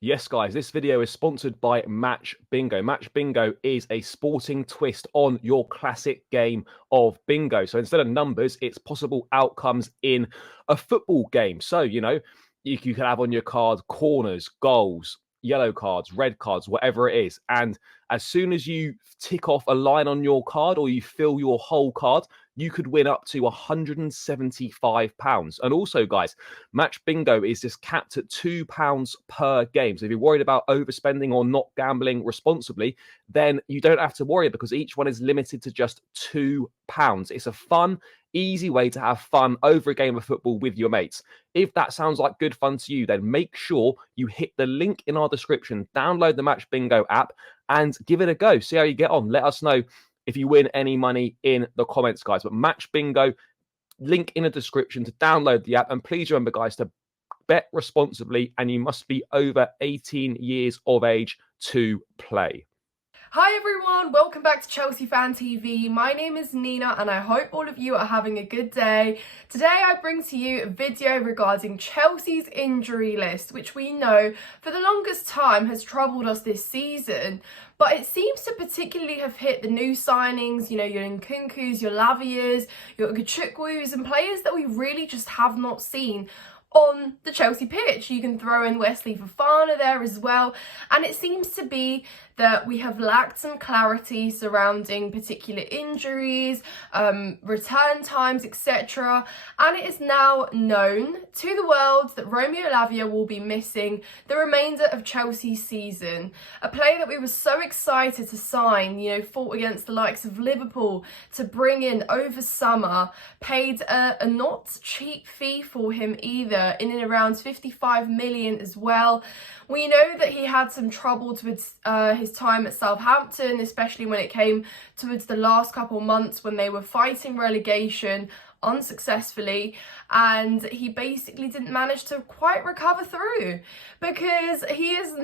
Yes, guys, this video is sponsored by Match Bingo. Match Bingo is a sporting twist on your classic game of bingo. So instead of numbers, it's possible outcomes in a football game. So, you could have on your card corners, goals, yellow cards, red cards, whatever it is. And as soon as you tick off a line on your card or you fill your whole card, you could win up to £175. And also, guys, Match Bingo is just capped at £2 per game. So if you're worried about overspending or not gambling responsibly, then you don't have to worry because each one is limited to just £2. It's a fun, easy way to have fun over a game of football with your mates. If that sounds like good fun to you, then make sure you hit the link in our description, download the Match Bingo app, and give it a go. See how you get on. Let us know if you win any money in the comments, guys. But Match Bingo, link in the description to download the app. And please remember, guys, to bet responsibly, and you must be over 18 years of age to play. Hi everyone, welcome back to Chelsea Fan TV. My name is Nina and I hope all of you are having a good day. Today I bring to you a video regarding Chelsea's injury list, which we know for the longest time has troubled us this season. But it seems to particularly have hit the new signings, your Nkunkus, your Lavias, your Gachukwus, and players that we really just have not seen on the Chelsea pitch. You can throw in Wesley Fofana there as well, and it seems to be that we have lacked some clarity surrounding particular injuries, return times, etc. And it is now known to the world that Romeo Lavia will be missing the remainder of Chelsea's season. A player that we were so excited to sign, fought against the likes of Liverpool to bring in over summer, paid a not cheap fee for him either, in and around 55 million as well. We know that he had some trouble towards his time at Southampton, especially when it came towards the last couple months when they were fighting relegation unsuccessfully, and he basically didn't manage to quite recover through, because he is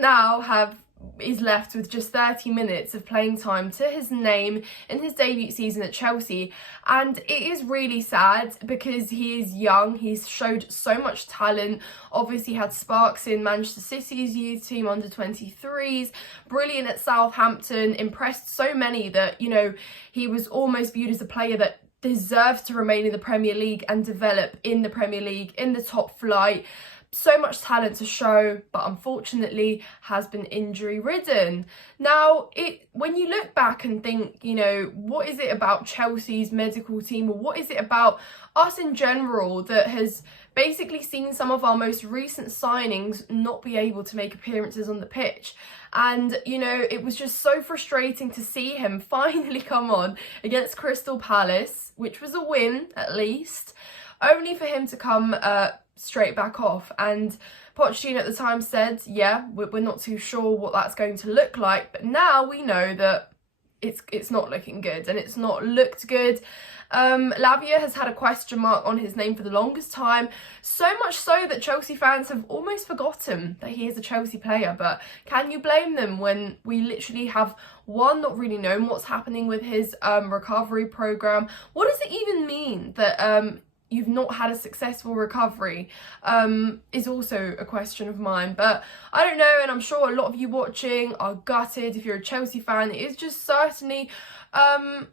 left with just 30 minutes of playing time to his name in his debut season at Chelsea. And it is really sad because he is young, he's showed so much talent, obviously had sparks in Manchester City's youth team under 23s, brilliant at Southampton, impressed so many that, he was almost viewed as a player that deserves to remain in the Premier League and develop in the Premier League in the top flight. So much talent to show, but unfortunately has been injury ridden. Now, when you look back and think, what is it about Chelsea's medical team, or what is it about us in general that has basically seen some of our most recent signings not be able to make appearances on the pitch? And, it was just so frustrating to see him finally come on against Crystal Palace, which was a win at least, only for him to come straight back off. And Pochettino at the time said, yeah, we're not too sure what that's going to look like, but now we know that it's not looking good, and it's not looked good. Lavia has had a question mark on his name for the longest time, so much so that Chelsea fans have almost forgotten that he is a Chelsea player. But can you blame them when we literally have not really known what's happening with his recovery program? What does it even mean that you've not had a successful recovery, is also a question of mine. But I don't know, and I'm sure a lot of you watching are gutted. If you're a Chelsea fan, it is just certainly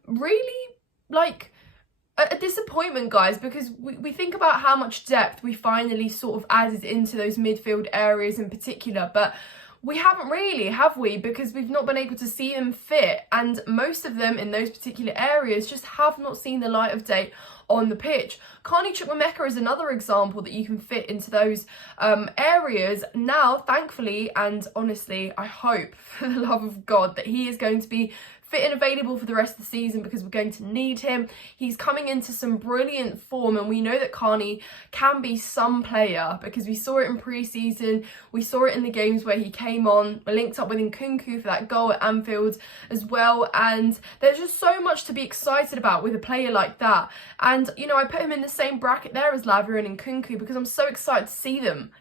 really like a disappointment, guys, because we think about how much depth we finally sort of added into those midfield areas in particular, but we haven't really, have we? Because we've not been able to see them fit, and most of them in those particular areas just have not seen the light of day on the pitch. Carney Chukwuemeka is another example that you can fit into those areas now, thankfully, and honestly, I hope, for the love of God, that he is going to be fit and available for the rest of the season, because we're going to need him. He's coming into some brilliant form, and we know that Carney can be some player because we saw it in pre-season, we saw it in the games where he came on, linked up with Nkunku for that goal at Anfield as well, and there's just so much to be excited about with a player like that. And I put him in the same bracket there as Lavia and Nkunku because I'm so excited to see them,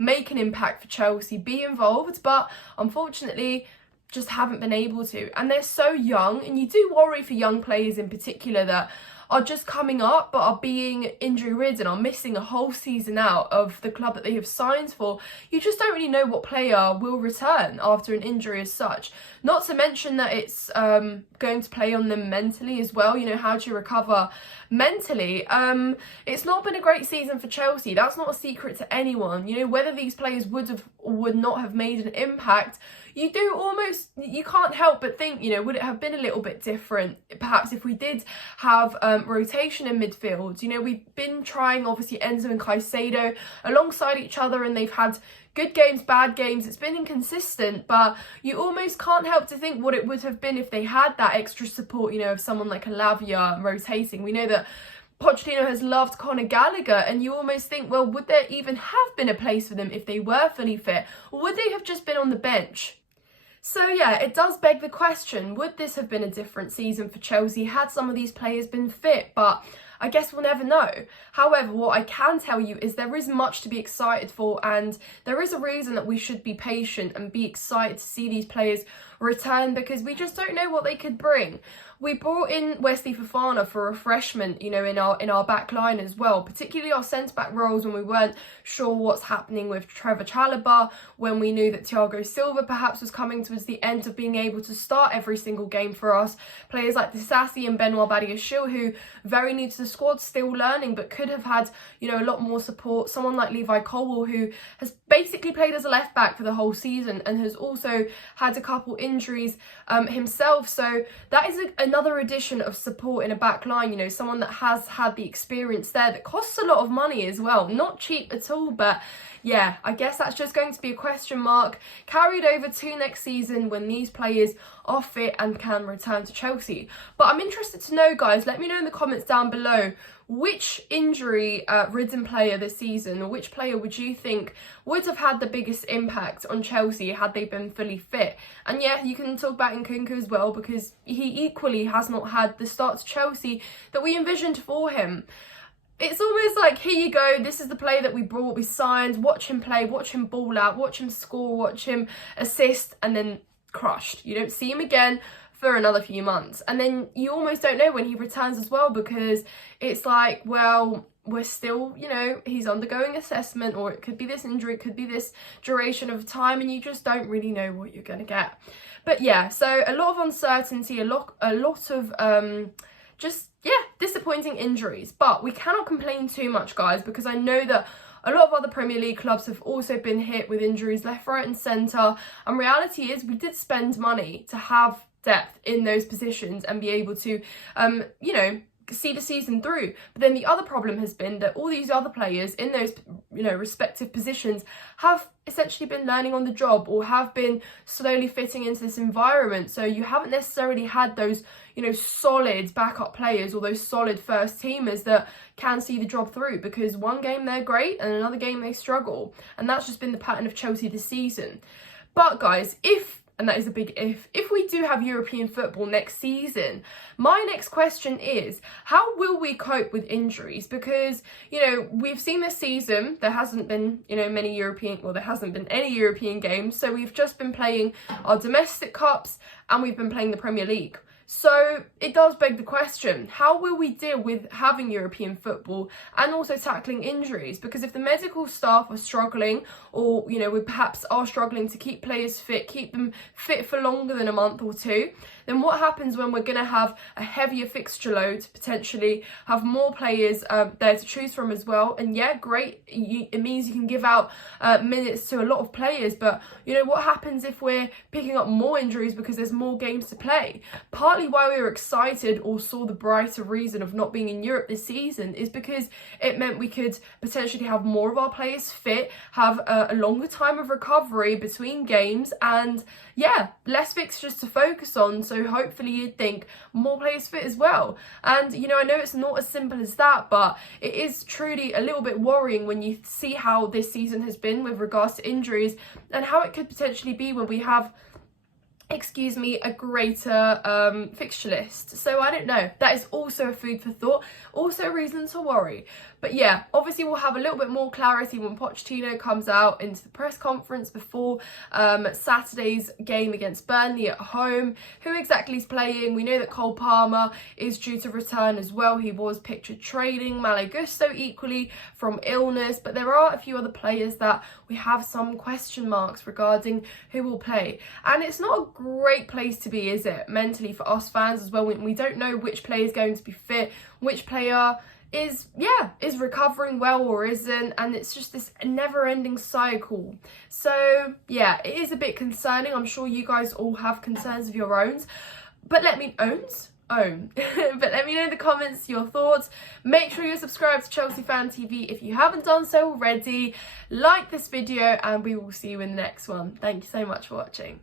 make an impact for Chelsea, be involved, but unfortunately just haven't been able to. And they're so young, and you do worry for young players in particular that are just coming up but are being injury ridden, are missing a whole season out of the club that they have signed for, you just don't really know what player will return after an injury as such. Not to mention that it's going to play on them mentally as well. You know, how do you recover mentally? It's not been a great season for Chelsea. That's not a secret to anyone. You know, whether these players would have or would not have made an impact, you can't help but think, you know, would it have been a little bit different perhaps if we did have rotation in midfield? You know, we've been trying obviously Enzo and Caicedo alongside each other, and they've had good games, bad games. It's been inconsistent, but you almost can't help to think what it would have been if they had that extra support, you know, of someone like a Lavia rotating. We know that Pochettino has loved Conor Gallagher, and you almost think, well, would there even have been a place for them if they were fully fit, or would they have just been on the bench? So yeah, it does beg the question, would this have been a different season for Chelsea had some of these players been fit? But I guess we'll never know. However, what I can tell you is there is much to be excited for, and there is a reason that we should be patient and be excited to see these players return, because we just don't know what they could bring. We brought in Wesley Fofana for refreshment, you know, in our back line as well, particularly our centre-back roles when we weren't sure what's happening with Trevor Chalobah, when we knew that Thiago Silva perhaps was coming towards the end of being able to start every single game for us. Players like Disasi and Benoit Badiashile, who very new to the squad, still learning, but could have had, you know, a lot more support. Someone like Levi Colwill, who has basically played as a left-back for the whole season and has also had a couple injuries himself. So that is another addition of support in a back line, you know, someone that has had the experience there, that costs a lot of money as well. Not cheap at all, but yeah, I guess that's just going to be a question mark carried over to next season when these players are fit and can return to Chelsea. But I'm interested to know, guys, let me know in the comments down below, which injury ridden player this season, or which player would you think would have had the biggest impact on Chelsea had they been fully fit? And yeah, you can talk about Nkunku as well, because he equally has not had the start to Chelsea that we envisioned for him. It's almost like, here you go, this is the player that we brought, we signed, watch him play, watch him ball out, watch him score, watch him assist, and then crushed. You don't see him again for another few months, and then you almost don't know when he returns as well, because it's like, well, we're still, you know, he's undergoing assessment, or it could be this injury, it could be this duration of time, and you just don't really know what you're going to get. But yeah, so a lot of uncertainty, a lot of just, yeah, disappointing injuries. But we cannot complain too much, guys, because I know that a lot of other Premier League clubs have also been hit with injuries left, right and centre. And reality is we did spend money to have depth in those positions and be able to, you know, see the season through. But then the other problem has been that all these other players in those, you know, respective positions have essentially been learning on the job, or have been slowly fitting into this environment. So you haven't necessarily had those, you know, solid backup players or those solid first teamers that can see the job through, because one game they're great and another game they struggle. And that's just been the pattern of Chelsea this season. But guys, and that is a big if we do have European football next season, my next question is, how will we cope with injuries? Because, you know, we've seen this season, there hasn't been, you know, there hasn't been any European games. So we've just been playing our domestic cups and we've been playing the Premier League. So it does beg the question, how will we deal with having European football and also tackling injuries? Because if the medical staff are struggling, or, you know, we perhaps are struggling to keep players fit, keep them fit for longer than a month or two, then what happens when we're going to have a heavier fixture load, potentially have more players there to choose from as well? And yeah, great, it means you can give out minutes to a lot of players, but, you know, what happens if we're picking up more injuries because there's more games to play? Partly why we were excited, or saw the brighter reason of not being in Europe this season, is because it meant we could potentially have more of our players fit, have a longer time of recovery between games, and yeah, less fixtures to focus on. So hopefully you'd think more players fit as well. And, you know, I know it's not as simple as that, but it is truly a little bit worrying when you see how this season has been with regards to injuries, and how it could potentially be when we have a greater fixture list. So I don't know, that is also a food for thought, also a reason to worry. But yeah, obviously we'll have a little bit more clarity when Pochettino comes out into the press conference before Saturday's game against Burnley at home, who exactly is playing. We know that Cole Palmer is due to return as well. He was pictured training. Malo Gusto equally from illness, but there are a few other players that we have some question marks regarding who will play. And it's not a great place to be, is it, mentally for us fans as well, when we don't know which player is going to be fit, which player is recovering well or isn't, and it's just this never-ending cycle. So yeah, it is a bit concerning. I'm sure you guys all have concerns of your own, but let me but let me know in the comments your thoughts. Make sure you're subscribed to Chelsea Fan TV if you haven't done so already. Like this video, and we will see you in the next one. Thank you so much for watching.